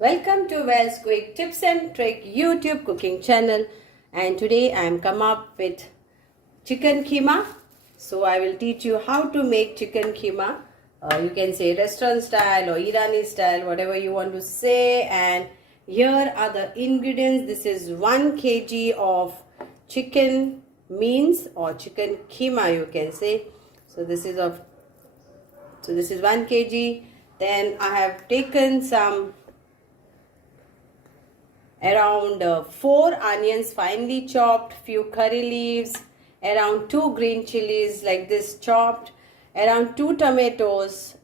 Welcome to Wells Quick Tips and Trick YouTube cooking channel, and today I am come up with chicken keema. So I will teach you how to make chicken keema. You can say restaurant style or Irani style, whatever you want to say. And here are the ingredients. This is 1 kg of chicken mince or chicken keema, you can say. So this is 1 kg. Then I have taken some around 4 onions finely chopped, few curry leaves, around 2 green chilies like this chopped, around 2 tomatoes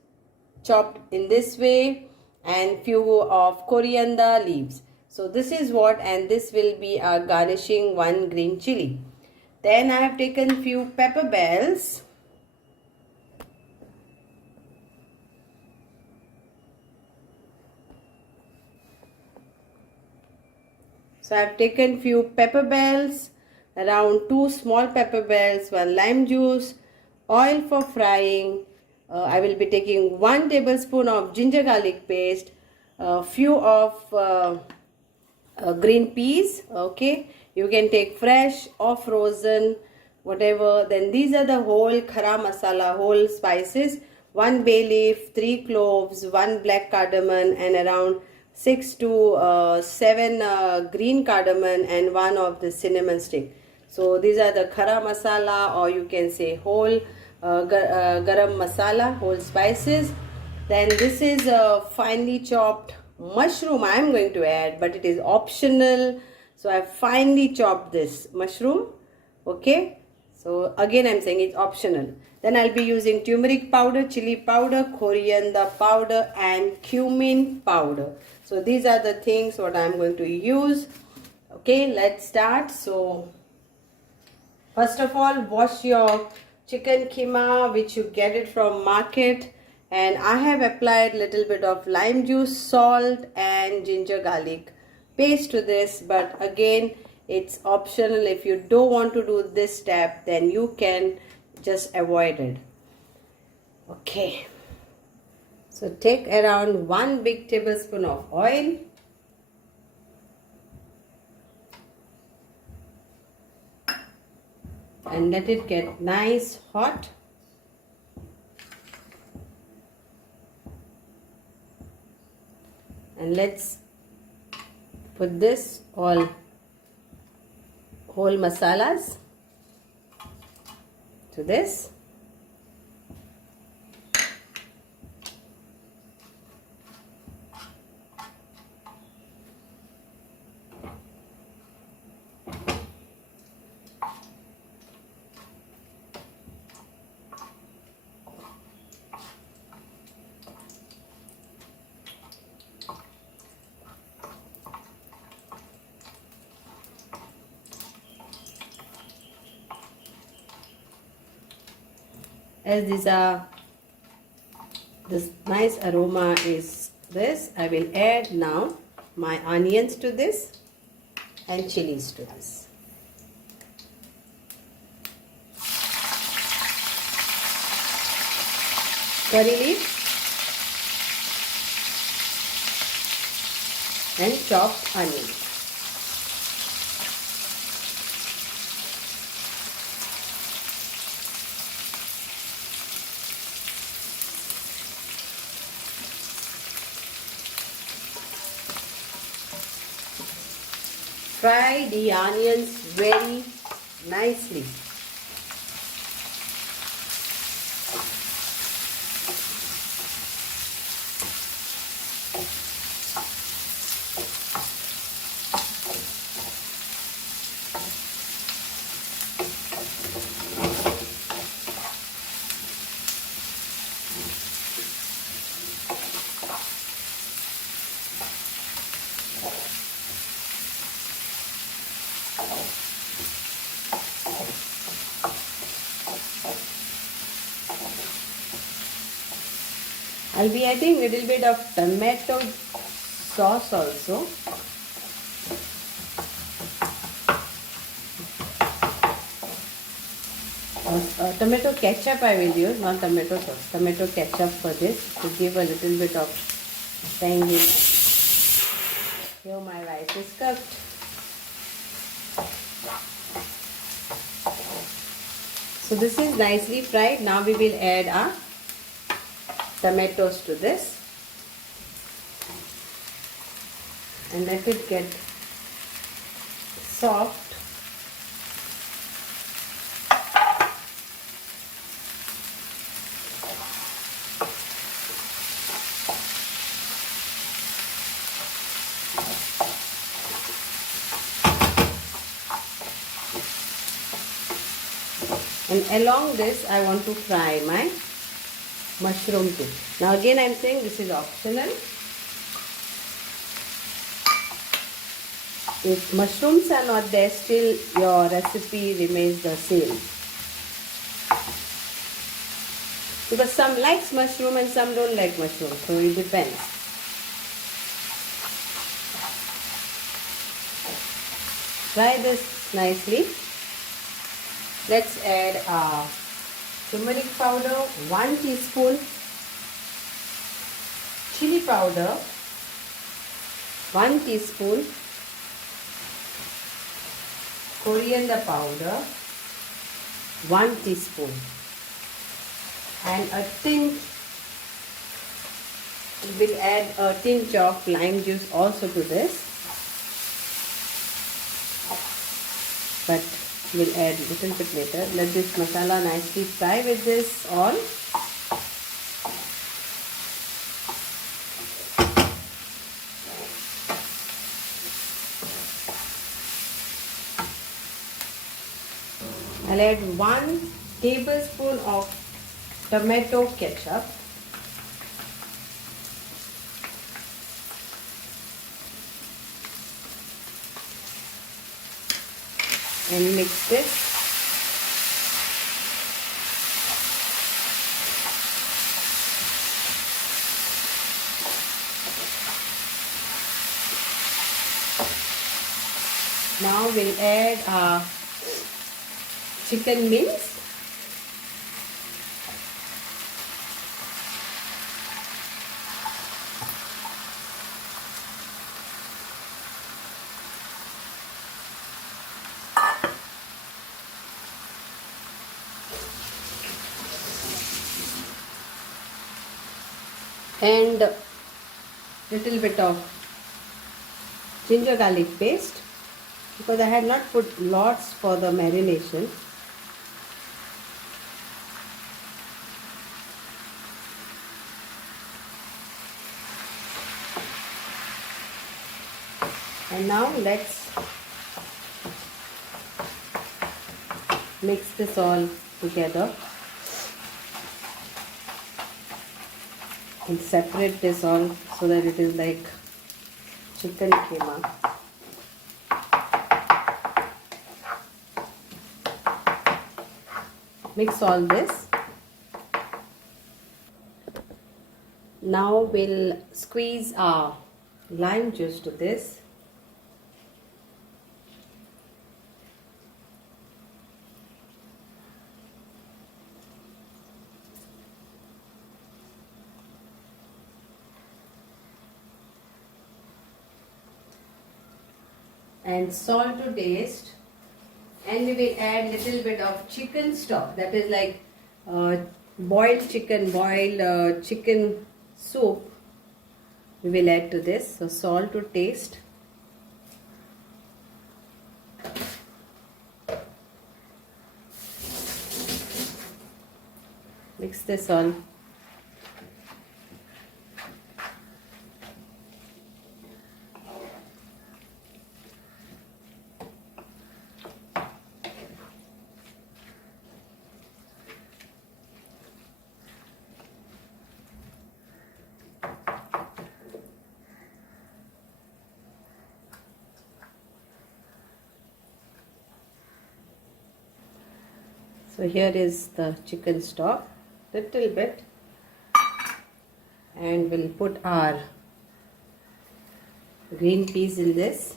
chopped in this way, and few of coriander leaves. So this is what, and this will be garnishing 1 green chili. Then I have taken few pepper bells. So I have taken few pepper bells, around 2 small pepper bells, 1 lime juice, oil for frying. I will be taking 1 tablespoon of ginger garlic paste, a few of green peas. Okay, you can take fresh or frozen, whatever. Then these are the whole khara masala, whole spices: 1 bay leaf, 3 cloves, 1 black cardamom, and around 6 to 7 green cardamom, and 1 of the cinnamon stick. So these are the khara masala, or you can say whole garam masala, whole spices. Then this is a finely chopped mushroom I am going to add, but it is optional. So I have finely chopped this mushroom. Okay, so again I am saying it's optional. Then I'll be using turmeric powder, chili powder, coriander powder, and cumin powder. So these are the things what I'm going to use. Okay, let's start. So first of all, wash your chicken keema, which you get it from market, and I have applied little bit of lime juice, salt, and ginger garlic paste to this, but again it's optional. If you don't want to do this step, then you can just avoid it. Okay, so take around 1 big tablespoon of oil, and let it get nice hot. And let's put this all whole masalas to this. As this nice aroma is this, I will add now my onions to this and chilies to this. Curry leaves and chopped onions. Fry the onions very nicely. I'll be adding a little bit of tomato sauce also. Tomato ketchup I will use, not tomato sauce. Tomato ketchup for this to give a little bit of tanginess. Here my rice is cooked. So this is nicely fried. Now we will add our tomatoes to this and let it get soft. And along this I want to fry my mushroom too. Now again I am saying this is optional. If mushrooms are not there, still your recipe remains the same. Because some likes mushroom and some don't like mushroom, so it depends. Fry this nicely. Let's add turmeric powder, 1 teaspoon, chili powder, 1 teaspoon, coriander powder, 1 teaspoon, and we'll add a tinge of lime juice also to this, but we'll add a little bit later. Let this masala nicely fry with this all. I'll add 1 tablespoon of tomato ketchup. And mix this. Now we'll add chicken mince. And little bit of ginger garlic paste, because I had not put lots for the marination. And now let's mix this all together and separate this all so that it is like chicken keema. Mix all this. Now we'll squeeze our lime juice to this. And salt to taste, and we will add little bit of chicken stock, that is like boiled chicken soup. We will add to this, so salt to taste. Mix this all. So here is the chicken stock, little bit, and we'll put our green peas in this.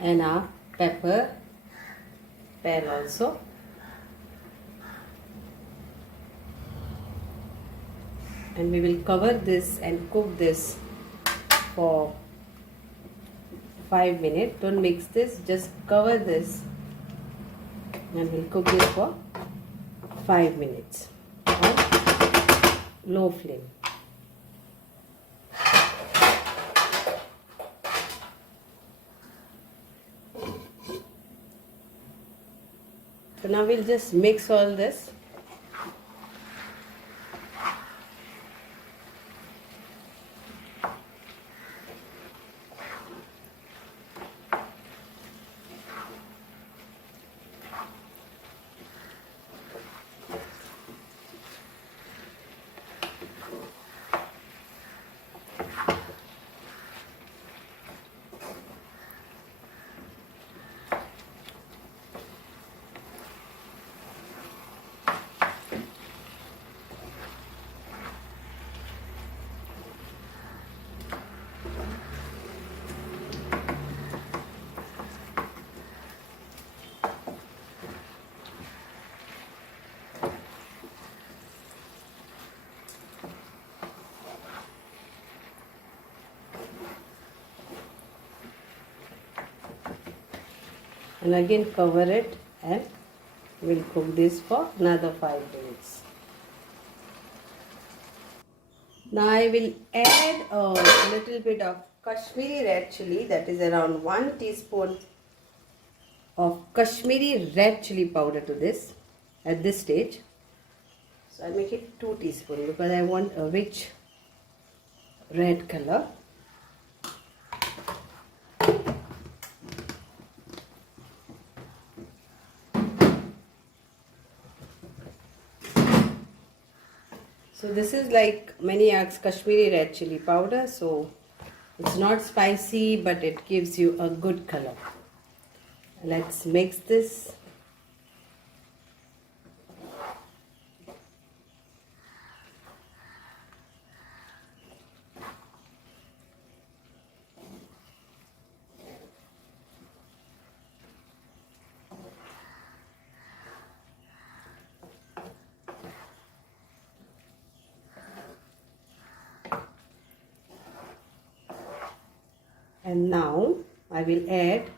And our pepper also. and we will cover this and cook this for 5 minutes. Don't mix this, just cover this and we'll cook this for 5 minutes on low flame. So now we'll just mix all this. And again cover it and we'll cook this for another 5 minutes. Now I will add a little bit of Kashmiri red chili, that is around 1 teaspoon of Kashmiri red chili powder to this at this stage. So I'll make it 2 teaspoons because I want a rich red color. So this is like many ask Kashmiri red chili powder, so it's not spicy but it gives you a good color. Let's mix this. And now I will add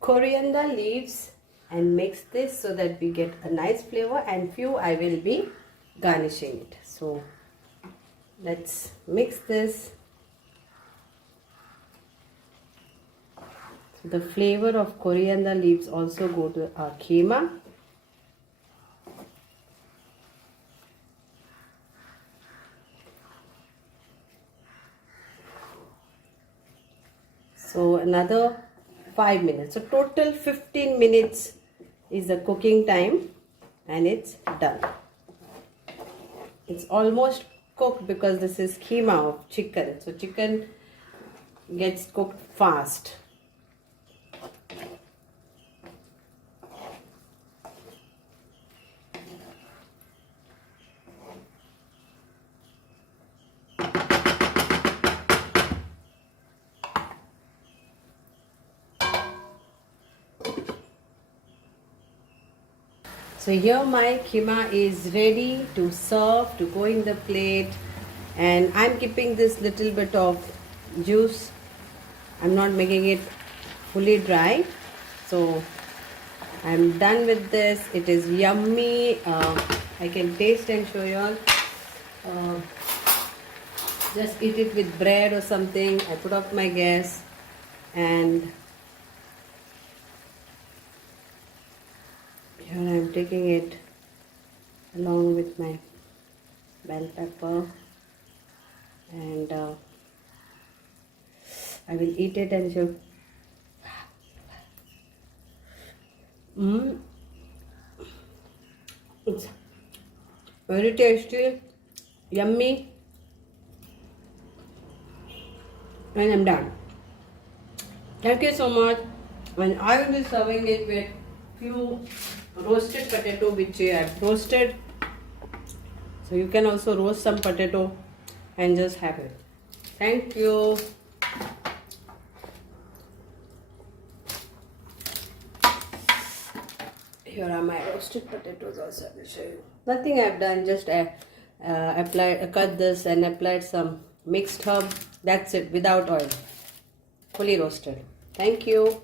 coriander leaves and mix this so that we get a nice flavor, and few I will be garnishing it. So let's mix this. So the flavor of coriander leaves also go to our keema. So another 5 minutes. So total 15 minutes is the cooking time and it's done. It's almost cooked because this is keema of chicken. So chicken gets cooked fast. So here my keema is ready to serve, to go in the plate, and I'm keeping this little bit of juice. I'm not making it fully dry. So I'm done with this. It is yummy. I can taste and show you all. Just eat it with bread or something. I put off my gas and here I am taking it along with my bell pepper, and I will eat it and show. It's very tasty, yummy, and I'm done. Thank you so much. And I will be serving it with few roasted potato which I have roasted. So you can also roast some potato and just have it. Thank you. Here are my roasted potatoes also. I will show you. Nothing I have done, just cut this and applied some mixed herb. That's it, without oil, fully roasted. Thank you.